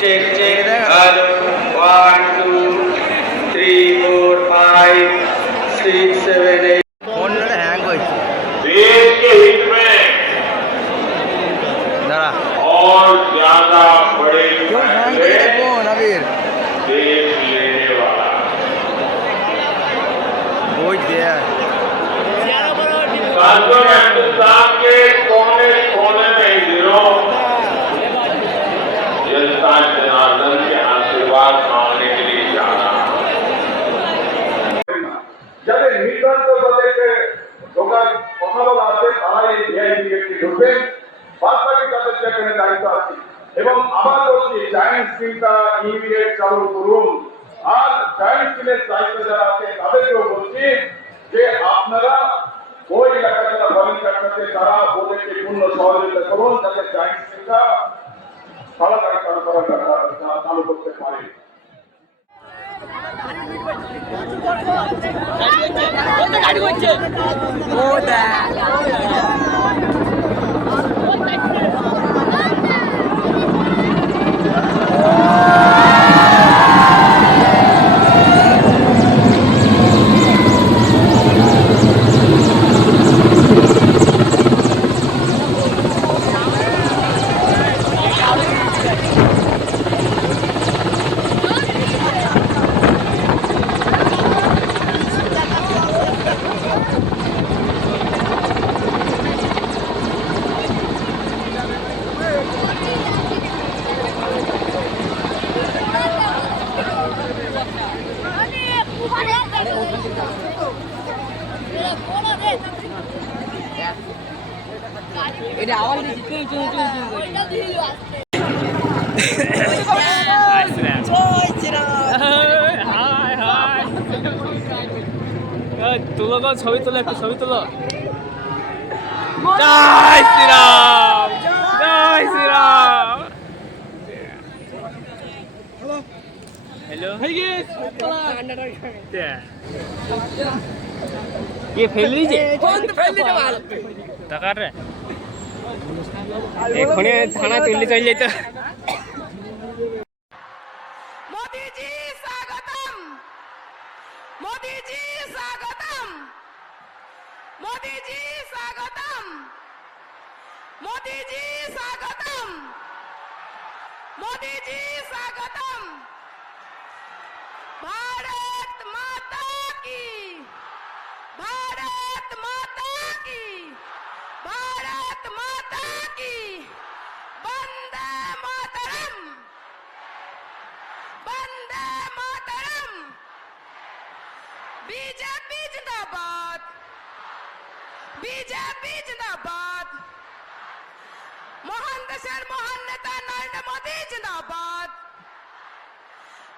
Check check hello 1 2 3 4 5 6 7 8 ফোনটা hang হয়েছে देश के हित में দাঁড়া और ज्यादा बड़े क्यों हैंग कर रहा है फोन अबीर देश लेने वाला ওই দে साथियों हिंदुस्तान के कोने कोने में इन दिनों जनता जनार्दन के आशीर्वाद मांगने के लिए जा रहा है যাদের নির্ধারিত তাদেরকে ঢোকার কথা বলা আছে তারা এই ভিআইপি গেটটি ঢুকবেন বাদ বাকি তাদের সেখানে দায়িত্ব আছে এবং আবার বলছি জায়েন্ট স্কিমটা ইমিডিয়েট চালু করুন আর জায়েন্ট স্কিমের দায়িত্ব যারা আছে তাদেরকেও বলছি যে আপনারা ওই এলাকার যারা ভলেন্টিয়ার আছে তারা ওদেরকে পূর্ণ সহযোগিতা করুন যাতে জায়েন্ট স্কিমটা তাড়াতাড়ি চালু করতে পারে গাড়ি হচ্ছে এটা আওয়াজ দিচ্ছি চুই চুই চুই চুই ওইটা দিলো আজকে হাই হাই তুলো গো ছবি তোলো একটু ছবি তোলো জয় শ্রীরাম জয় শ্রীরাম हेलो ये फेल लीजिए টাকা রে এখনে থানা তুললে চলে যেত मोदी जी स्वागतम मोदी जी स्वागतम मोदी जी स्वागतम मोदी जी स्वागतम मोदी जी स्वागतम भारत माता की भारत माता की भारत माता की वंदे मातरम वंदे मातरम बीजेपी जिंदाबाद बीजेपी जिंदाबाद महान देशर महान नेता नरेंद्र मोदी जिंदाबाद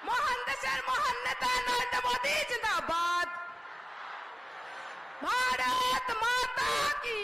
महान देशर महान नेता नरेंद्र मोदी जिंदाबाद भारत माता की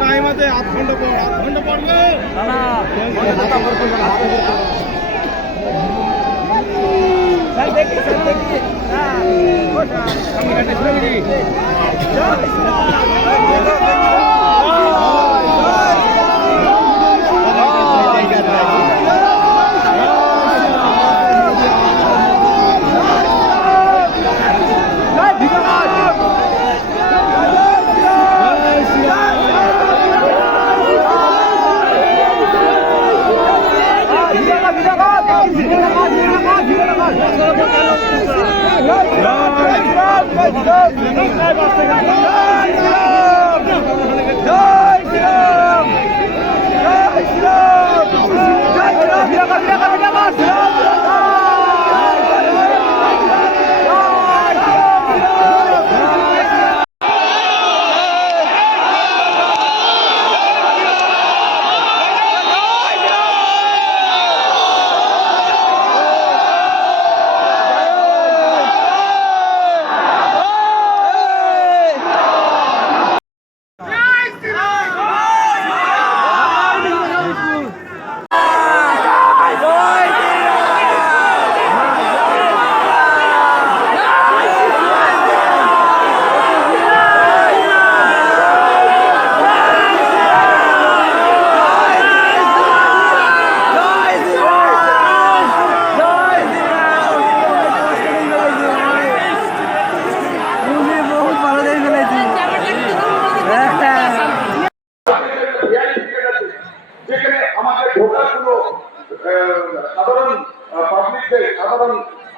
টাইম আছে আধ ঘন্টা পড়বে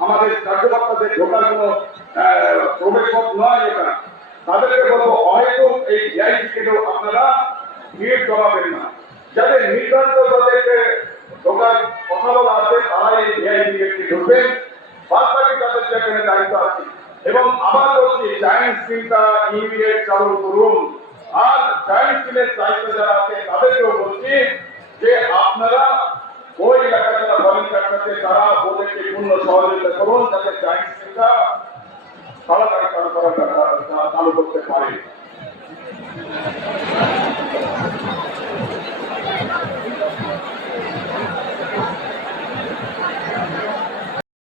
আমাদের কার্যকর্তাদের ঢোকার কোনো প্রবেশ পথ নয় এটা। তাদেরকে বলবো হয়তো এই ভিআইপি কেটেও আপনারা ভিড় জমাবেন না। যাদের নির্ধারিত তাদেরকে ঢোকার কথা বলা আছে তারা এই ভিআইপি গেটটি ঢুকবেন। বাদ বাকি তাদের সেখানে দায়িত্ব আছে। এবং আবার বলছি জায়েন্ট স্কিমটা ইমিডিয়েট চালু করুন। আর জায়েন্ট স্কিমের দায়িত্ব যারা আছে তাদেরকেও বলছি যে আপনারা ওই এলাকায় যারা ভলেন্টিয়ার আছে তারা ওদেরকে পূর্ণ সহযোগিতা করুন যাতে জায়েন্ট স্কিমটা তাড়াতাড়ি চালু করতে পারে।